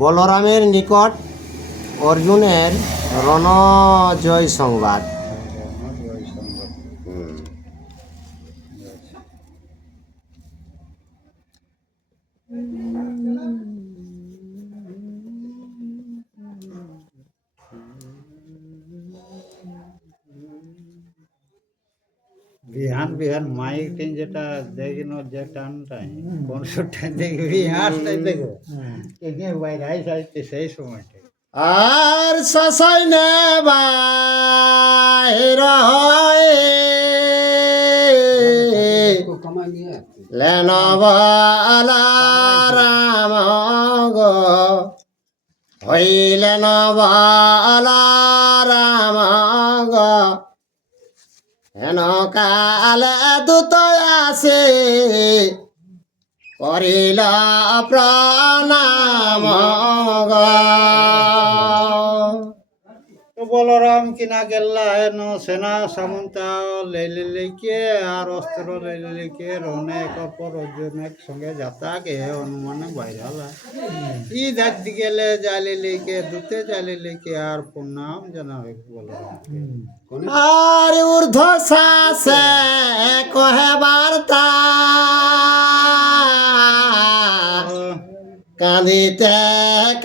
বলরামের নিকট অর্জুনের রণজয় সংবাদ। বিহান বিহান মাইক টেন যেটা দেখনো যে টানটাই কনসার্টটা দেখবি আসটাই দেখো কে বাইরে আইতে সেই সময়টা আর সসাই নে বাইর লেন বালা রাম গো হইলেন বালা রাম গো হেন কালে দূত আসে করিল প্রণাম গো। তো বলরাম কিনা গেল্লা হেন সেনা সামন্তা লেলে লেকে আর অস্ত্র লেলে লেকে রনে একর পর অর্জুন একসঙ্গে যাতা গে অনুমানে বাইরে হলা ই দেখতে গেলে জালি লেকে দুতে জালি লেকে আর প্রণাম জানাবে বলরাম আর ঊর্ধ্ব শ্বাসে কহে বার্তা কাঁদিতে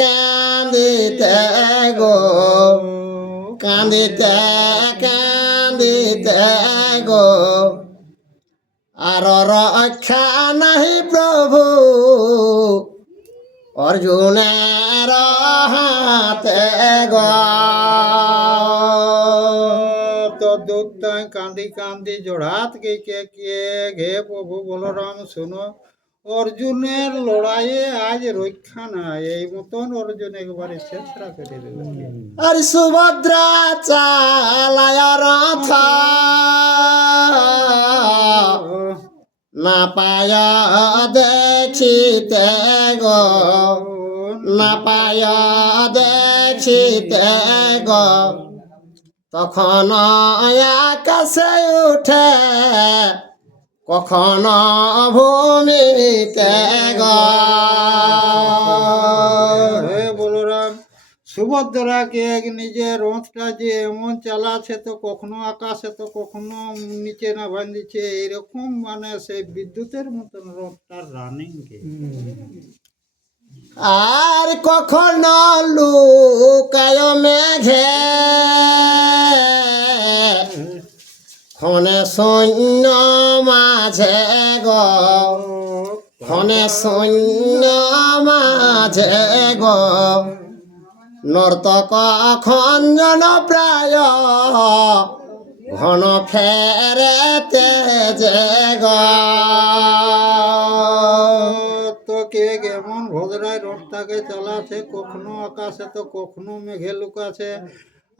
কাঁদিতে গো কাঁদিতে কাঁদিতে গো আর রক্ষা নাহি প্রভু অর্জুনের হাতে গো। তো দুধ কান্দি কান্দি জোড়াত কে ঘে প্রভু বলরাম শুনো অর্জুনের লড়াইয়ে আজ রক্ষা নাই এই মতন অর্জুন একবারে শেষরা কেটে দিল আর সুভদ্রা চালায় রথ না পায় দেখিতে গো না পায় দেখিতে গো তখন আকাশে উঠে কখনো ভূমিতে গো। হে বলরাম সুভদ্রাকে নিজের রথটা যে এমন চালাচ্ছে তো কখনো আকাশে তো কখনো নিচে না ভাঙছে এইরকম মানে সেই বিদ্যুতের মতন রথটার রানিং কে আর কখনো লুকায় মেঘে ক্ষণে সৈন্য মাঝে গো ক্ষণে সৈন্য মাঝে গো নর্তক খঞ্জন প্রায় ঘন ফেরেতে যে গো। তো কে কেমন ভদ্রায় রথটাকে চালাছে কখনো আকাশে তো কখনো মেঘে লুকাছে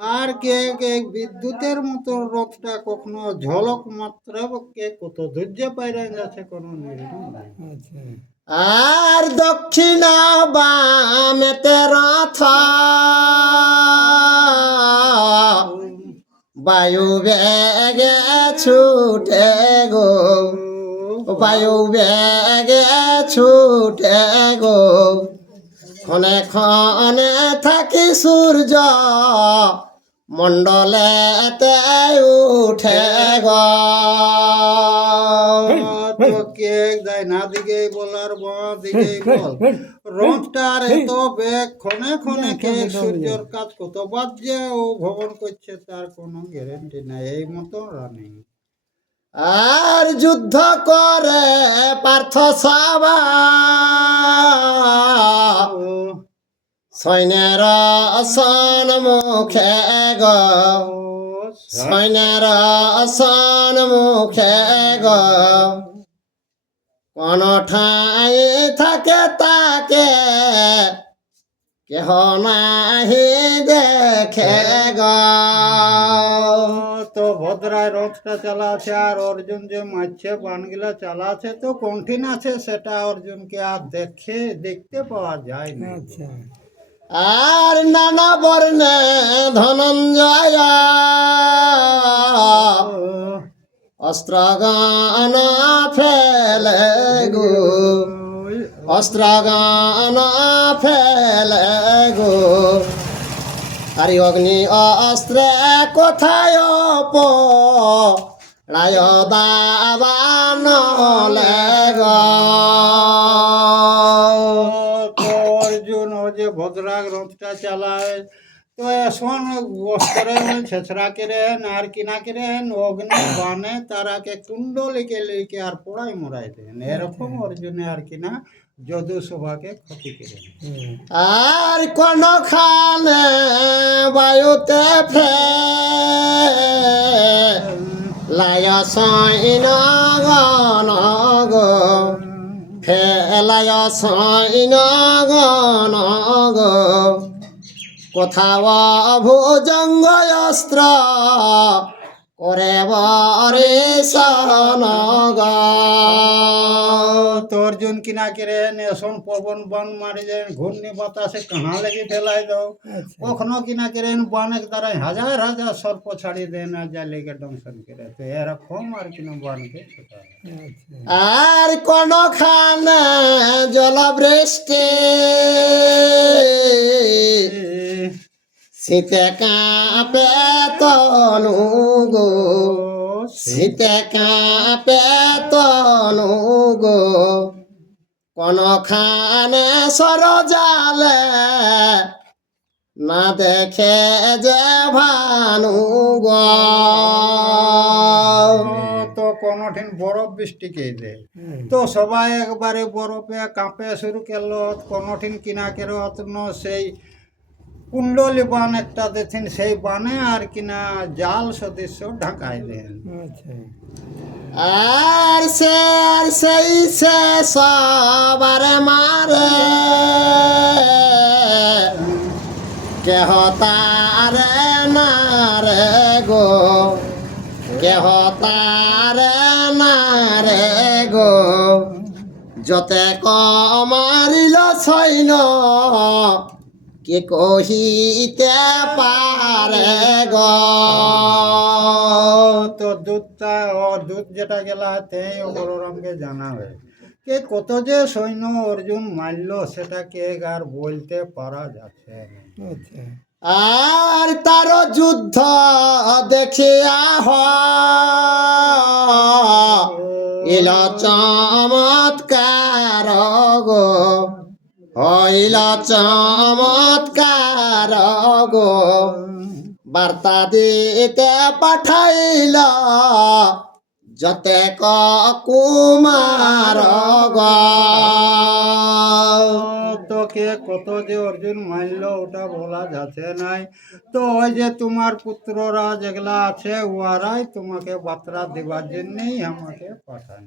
আর কে কে বিদ্যুতের মতো রথটা কখনো ঝলক মাত্রা কে কত ধৈর্য পাইরা যাচ্ছে কোনো নির্ণয় নাই। আর দক্ষিণা বামেতে রথ বায়ু বেগে ছুটে গো বায়ু বেগে ছুটে গো ক্ষণে ক্ষণে থাকি সূর্য মণ্ডলেতে উঠে গো। তো কে যায় না দিকেই বলার বাঁ দিকেই বল রথটার এত বেগ ক্ষণে ক্ষণে কে সূর্যর কাজ কত বাজে ও ভবন করছে তার কোনো গ্যারেন্টি নাই এই মতো রানিং আর যুদ্ধ করে পার্থ সভা সৈন্যের সম্মুখে গো সৈন্যের সম্মুখে গো কোন ঠাই থাকে তাকে কেহ নাহি দেখে গো। তো ভদ্রায় রথটা চালাছে আর অর্জুন যে মারছে বানগুলা চালাছে তো কঠিন আছে সেটা অর্জুনকে আর দেখতে পাওয়া যায় না। আর নানা বর্ণে ধনঞ্জয় অস্ত্রগান ফেলে গো অস্ত্রগান ফেলে গো আরে অগ্নি অস্ত্রে কোথায় রায় দাবানলে গো তো অর্জুন ও যে ভদ্রাগ রথটা চালায় তো এখন অস্ত্রে ছেঁচড়া কেরেন আর কিনা কেরেন অগ্নি বানে তারাকে কুণ্ডলিকে লিখে আর পোড়াই মোড়াই দেন এরকম অর্জুনে আর কিনা যদু সভাকে ক্ষতি করেন আর কোন খানে বায়ুতে লায় সৈন গণ গো ফেলায় সৈন গণ গো কোথাও ভুজঙ্গ অস্ত্র করে বরে সনগ তো অর্জুন কিনা কেরেন এখন পবন বান মারি দেন ঘূর্ণি বাতাসে কাহা লেগে ফেলাই দাও কখনো কিনা কেরেন বানের দ্বারাই হাজার হাজার সর্প ছাড়ি দেন আর যা লেগে দংশন করে তো এরকম আর কিনা বানকে ছোটা আর কোন খানে জলবৃষ্টি শীতে কাঁপে তনু গো শীতে কাঁপে তনু গো কোন খানে সরজালে না দেখে যে ভানু গো তো কোনোঠিন বরফ বৃষ্টি কে দেয় তো সবাই একবারে বরফে কাঁপে শুরু করলো কোনোঠিন কিনা কেরত সেই কুণ্ডলি বান একটা দেখছেন সেই বানে আর কিনা জাল সদৃশ্য ঢাকাই দেন আর সেই সে সবারে মারে কেহ তারে না রে গো কেহ তারে না রে গো যতে কমারিল সৈন্য কে কহিতে পারে গো তো দুধটা দুধ যেটা গেলা তেই বলরামকে জানাবে কে কত যে সৈন্য অর্জুন মারল সেটা কে আর বলতে পারা যাচ্ছে না। আর তার যুদ্ধ দেখিয়া ইল চমৎকার গো হইল চমৎকার গো বার্তা দিতে পাঠাইল যতে কুমার গো তোকে কত যে অর্জুন মারল ওটা বলা যাচ্ছে নাই তো ওই যে তোমার পুত্ররা যেগুলা আছে ওরাই তোমাকে বার্তা দেবার জন্যই আমাকে পাঠান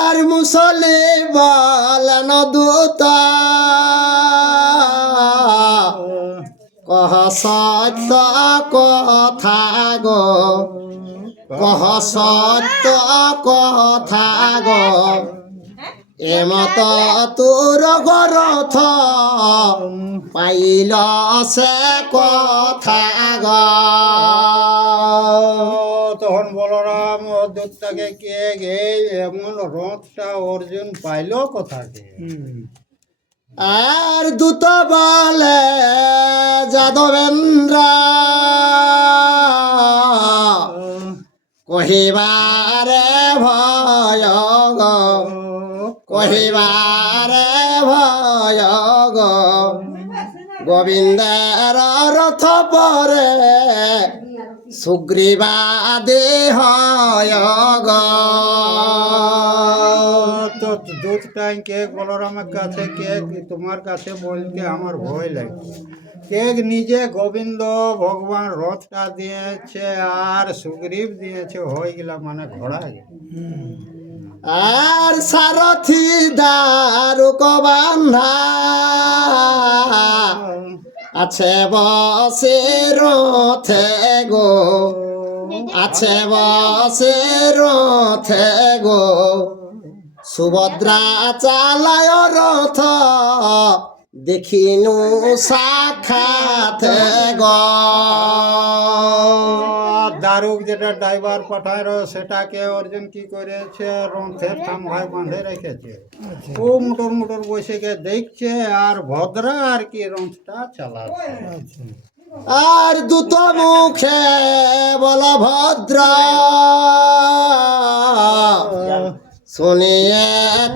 আর মুসলি বলেন দূত কহ সত্য কথা গো কহ সত্য কথা গো এমত তোর গরথ পাইল সে কথা গো তখন বলরাম দূতটাকে কে গে এমন রথটা অর্জুন পাইল কোথাকে আর দূত বলে যাদবেন্দ্র কহিবারে ভয় গো কহিবারে ভয় গো গোবিন্দের রথ পরে সুগ্রীবাদে হয় গো তো দুধটাই কে বলরামের কাছে কে তোমার কাছে বলতে আমার ভয় লাগে কে নিজে গোবিন্দ ভগবান রথটা দিয়েছে আর সুগ্রীব দিয়েছে হয়ে গেলা মানে ঘোড়া আর সারথি দারুক বান্ধা আছে বসে রথে গো আছে বসে রথে গো সুভদ্রা চালায় রথ দেখিনু সাক্ষাৎ গো দারুক যেটা ড্রাইভার পাঠায় সেটাকে অর্জুন কি করেছে রথের থাম্বায় বাঁধে রেখেছে। ও মোটর মোটর বসে গিয়ে দেখছে আর ভদ্রা আর কি রথটা চালাচ্ছে। আর দুত মুখে বলভদ্র শুনিয়ে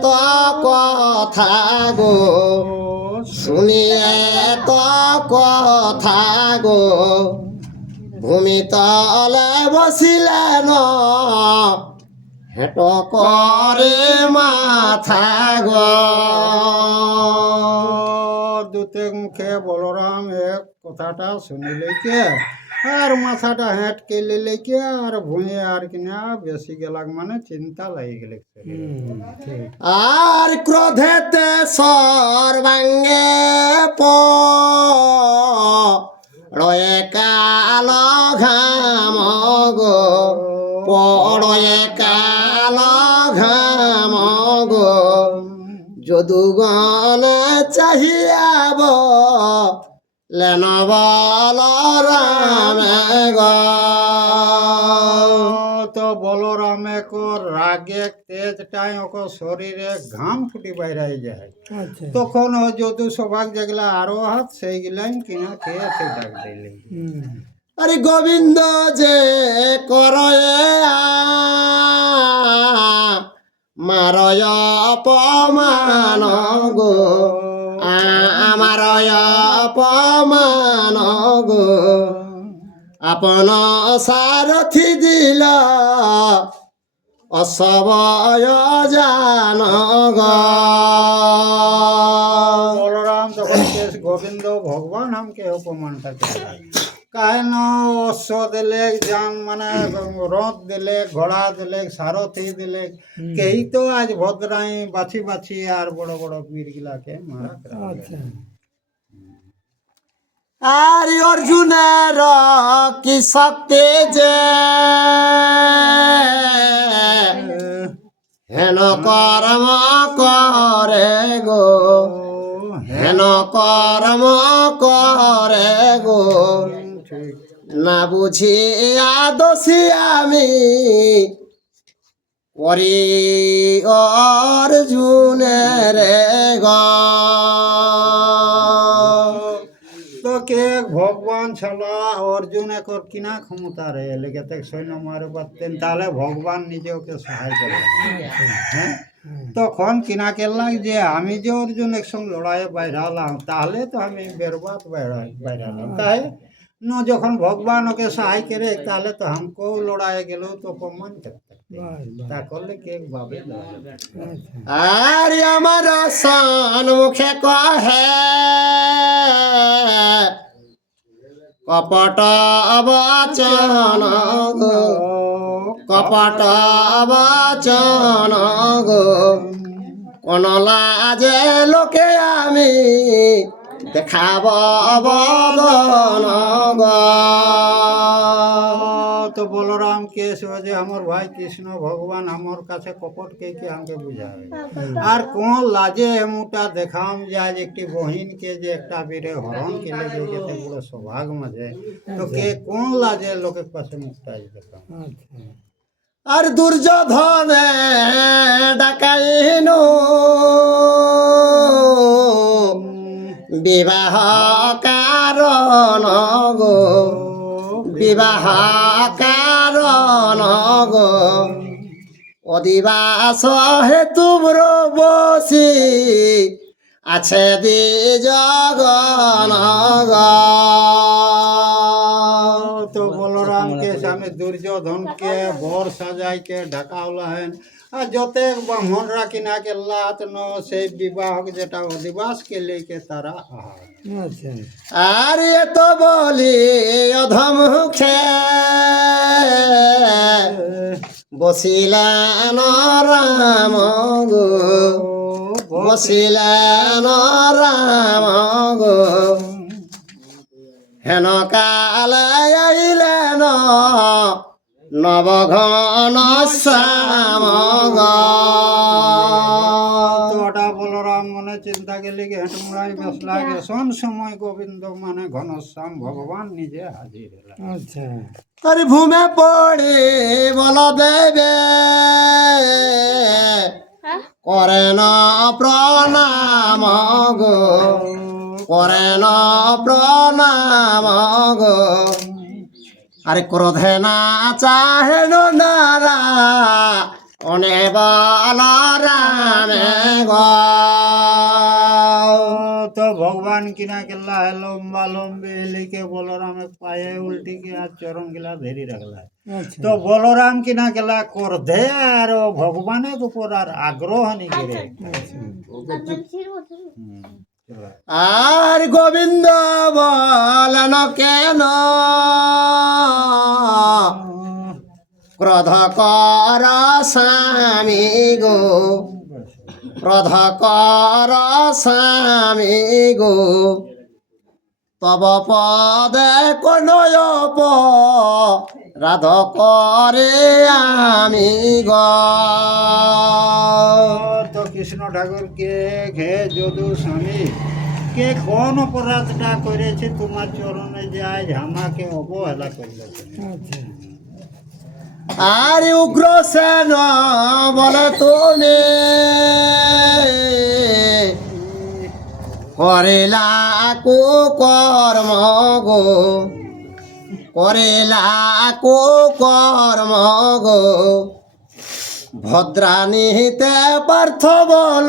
তো কথা গো, শুনিয়ে তো কথা গো, ভূমি তলে বসিলেন হেঁট করে মাথা গো। দুতে মুখে বলরাম এক কথাটা শুনিলে কে আর মাথাটা হেঁট কেলে লেকে আর ভুঁয়ে আর কিনা বেশি গেলাক মানে চিন্তা লাগি গেলে। আর ক্রোধেতে সর্বাঙ্গে পড়ে কাল ঘাম গো, পড়ে কাল ঘাম গো, যদুগণ চাহিয়াব লেন বল রামে গো। তো বলরামে কর রাগে তেজটাই ওকে শরীরে ঘাম ফুটি বাইরাই যায়। তখন ও যদু সবাক যেগুলা আরো হাত সেইগুলাই কিনা খেয়ে ডাক দিলে। আরে গোবিন্দ যে করয়ে মারয় অপমান গো, আমার অপমান গো, আপন সারথি দিল অসবয় জান গো। বলরাম তখন কেস গোবিন্দ ভগবান আমাকে অপমানটা করে কেন অশ্ব দিলে যান মানে রথ দিলে ঘোড়া দিলে সারথি দিলে কেই তো আজ ভদ্রাই বাছি বাছি আর বড় বড় বীর গিলাকে মারা করে। আর অর্জুনের কি শক্তি যে হেন কর্ম করে গো, হেন কর্ম করে গো, না বুঝিয়া দোষী আমি করি অর্জুনের গো। তো কে ভগবান ছাড়া অর্জুন একর কিনা ক্ষমতা রে লেগেতে সৈন্য মারে পারতেন তাহলে ভগবান নিজে ওকে সাহায্য করে। হ্যাঁ তখন কিনা কেলাম যে আমি যে অর্জুন একসঙ্গে লড়াইয়ে বাইরালাম তাহলে তো আমি বেরবাদ বাইরালাম তাই ন যখন ভগবান ওকে সাহায্য করে তাহলে তো हमको লড়াইয়ে গেলেও তো অপমান করতে তা করলে কে ভাবে। আর আমার সম্মুখে কহে কপট বচন গো, কপট বচন গো, কোন লাজে লোকে আমি দেখাব বদন গো। তো বলরাম কে যে আমার ভাই কৃষ্ণ ভগবান আমার কাছে কপট কে আমাকে বুঝাবে আর কোন লাজে এমুটা দেখাম যে আজ একটি বহিনকে যে একটা বীরে হরণ কে লেগে যেতে পুরো সৌভাগ মাঝে তো কে কোন লাজে লোকের পাশে মুখটা আজ দেখাম। আর দুর্যোধনে ডাকাইনু বিবাহ কারণ গো, বিবাহ কারণ গো, অধিবাস হেতু বসি আছে দি জগন গো। তো বলরামকে স্বামী দুর্যোধনকে বর সাজাইকে ডাকাওলা হেন আর যতে ব্রাহ্মণরা কিনা কেল্লা সেই বিবাহ যেটা অধিবাসকে লেকে তারা আহার। আর এ তো বলি অধমুখে বসিলেন রাম গো, বসিলেন রাম গো, হেন কালে আইলেন নবঘন শ্যাম গো। তোটা বলরাম মনে মনে চিন্তা গেলে কি হেঁটমুড়াই বেসলা গেছন সময় গোবিন্দ মানে ঘনশ্যাম ভগবান নিজে হাজির হলেন। আচ্ছা আরে ভূমে পড়ে বল দেবে করে না প্রণাম গো, করে না প্রণাম গো। আরে ক্রোধে না চাহে নারা অনে বল রামে গো। তো ভগবান কিনা কেলা লম্বা লম্বি লিখে বলরামে পায়ে উল্টি কে আর চরণ গিলা ধরি রাখলা। আচ্ছা তো বলরাম কিনা গেলা করধে আর ভগবানের উপর আর আগ্রহ নি করে। আর গোবিন্দ বলেন কেন ক্রোধ কর স্বামী গো, ক্রোধ কর স্বামী গো। তব পদে কোন রাধ করে আমি গো। তো কৃষ্ণ ঠাকুরকে ঘে যদু স্বামী কে কোন অপরাধটা করেছে তোমার চরণে যায় আমাকে অবহেলা করলে? আচ্ছা আর উগ্র সেন বলে তুমি করিলা কুকর্ম গো, করিলা কুকর্ম গো। ভদ্রা নিহিতে পার্থ বল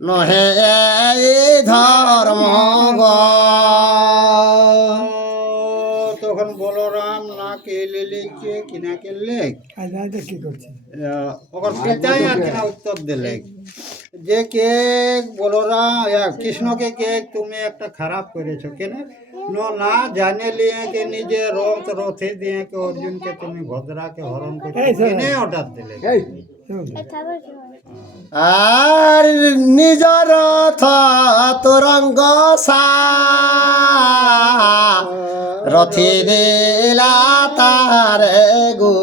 নহে এই ধর্ম গো। তখন বলরাম না কেলে লিখে কিনা কেলে আজ আজ কি করছে ওর পিতাই আর কিনা উত্তর দিলে যে কে বলরাম কৃষ্ণকে কে তুমি একটা খারাপ করেছো কেন না জানে লিয়ে কে নিজে রথ রথে দিয়ে কে অর্জুনকে তুমি ভদ্রাকে হরণ করছো কেনে অর্ডার দিলে? আর নিজর তোরঙ্গ রথি দিলা তারে গো,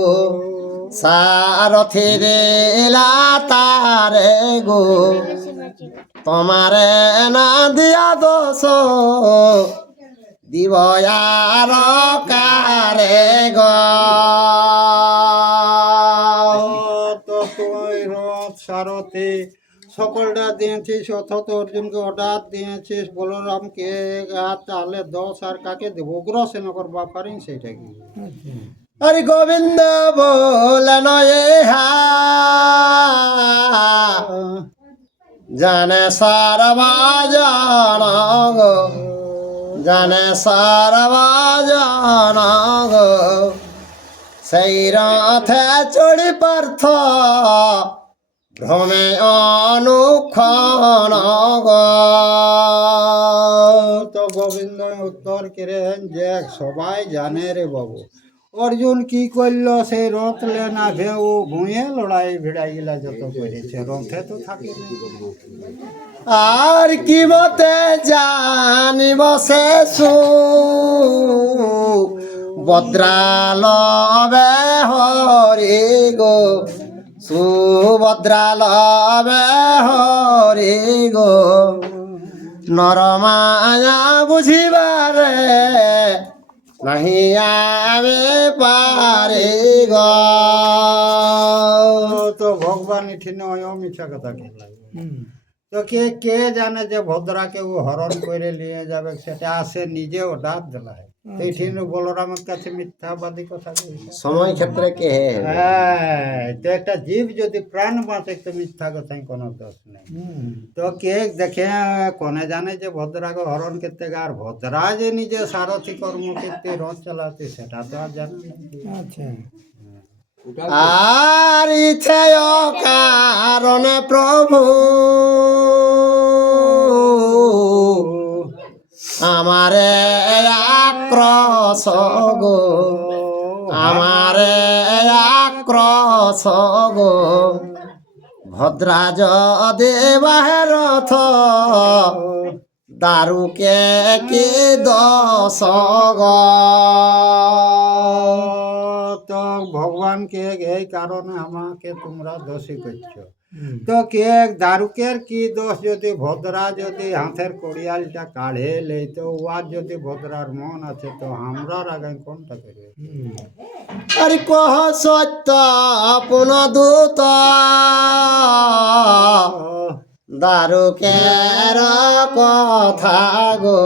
সারথি দিলা তারে গো। তোমারে না দিয়া দোষ দিব আর কারে গো। তো তুই রথ সারথি সকলটা দিয়েছিস অথচ অর্জুনকে অর্ডার দিয়েছিস বলরামকে আর তাহলে দোষ আর কাকে দেবো? উগ্রসেন করবা পারি সেইটা কি? হরি গোবিন্দ বলেন ইহা জানে সর্বজন গো, জানে সর্বজন গো। সেই রথে চড়ি পার্থ ভ্রমে অনুক্ষণ গো। তো গোবিন্দ উত্তর করেন যে সবাই জানে রে বাবু অর্জুন কি করলো সেই রথ লেনা ভেউ ভুঁয়ে লড়াই ভিড়াই গিলা যত করেছে রথে তো থাকে না। আর কি মতে জানিব শেষু ভদ্রালবে হরি গো, সুভদ্রালবে হরি গো। নরমায়া বুঝিবারে নাহি আমি পারি গো। তো ভগবান এখানে মিছা কথা খেলা তো কে কে জানে যে ভদ্রাকে ও হরণ করে নিয়ে যাবে সেটা আসে নিজে অর্ডার দিলায় এইখানে বলরামের কাছে মিথ্যাবাদী কথা বলছে। সময় ক্ষেত্রে কে হ্যাঁ তো একটা জীব যদি প্রাণ বাঁচে তো মিথ্যা কথায় কোনো দোষ নেই। তো কে দেখে কোনে জানে যে ভদ্রাকে হরণ করতে আর ভদ্রা যে নিজে সারথি কর্ম করতে রথ চালাতে সেটা তো আর জানে না। আচ্ছা আর ইচ্ছে কারণে প্রভু আমারে আক্রোশ গো, আমারে আক্রোশ গো। ভদ্রাজ দেবাহের রথ দারুকে কি দশ গো। তো ভগবানকে এই কারণে আমাকে তোমরা দোষী করছো। তো কে দারুকের কি দোষ, যদি ভদ্রা যদি হাতের কড়িয়ালটা কাঢ়ে লে, তো উহার যদি ভদ্রার মন আছে, তো আমরার আগে কোনটা করবে? আরে কহ সত্য আপন দূত দারুকের কথা গো,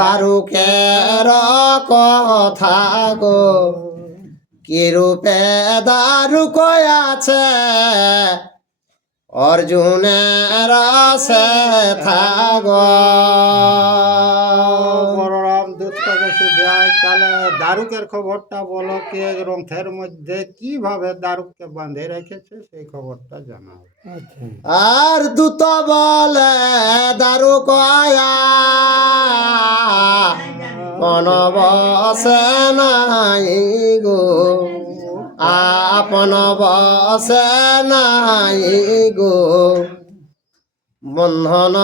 দারুকের কথা গো, কি রূপে দারুক আছে অর্জুনের সে থাগ। বলরাম দূতটাকে শুধায়, তাহলে দারুকের খবরটা বলো, কে গ্রন্থের মধ্যে কিভাবে দারুককে বাঁধে রেখেছে সেই খবরটা জানাও। আচ্ছা আর দূত বলে দারুক আয়া মন বসে নাই গো, আপন বসে নাই গো, বন্ধন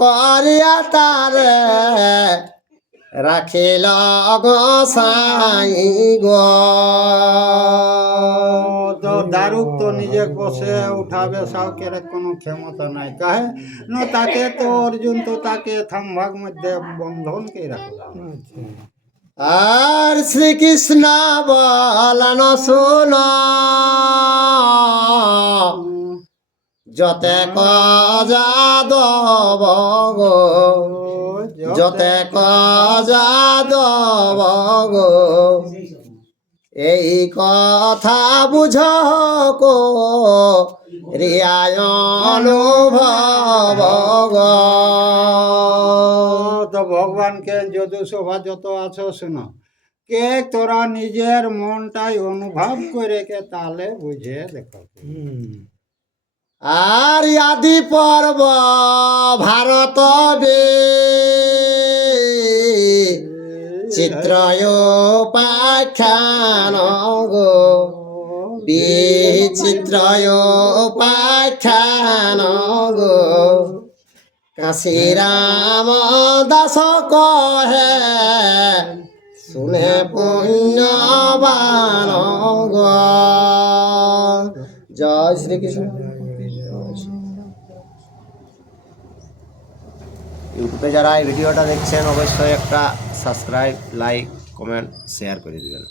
করিয়া তারে রাখিল গোসাই গো। তো দারুক তো নিজে বসে উঠাবে সাউকের কোনো ক্ষমতা নাই, কাহে না তাকে তো অর্জুন তো তাকে থাম্বাগ মধ্যে বন্ধনকে রাখলাম। আচ্ছা আর শ্রীকৃষ্ণ বলন শুন যতে যাদব গো, যতে যাদব গো, এই কথা বুঝ কো রিয়ায় অনুভব গো। তো ভগবানকে যদু সভা যত আছো শুনো, কে তোরা নিজের মনটাই অনুভব করে কে তাহলে বুঝে দেখো। আর আদি পর্ব ভারত চিত্রয় পাখ্যান গো, বিচিত্রয় পাখ্যান গো, কাশীরাম দাস কহে শুনে পুণ্যবান গো। জয় শ্রীকৃষ্ণ। ইউটিউবে যারা এই ভিডিওটা দেখছেন অবশ্যই একটা সাবস্ক্রাইব, লাইক, কমেন্ট, শেয়ার করে দিবেন।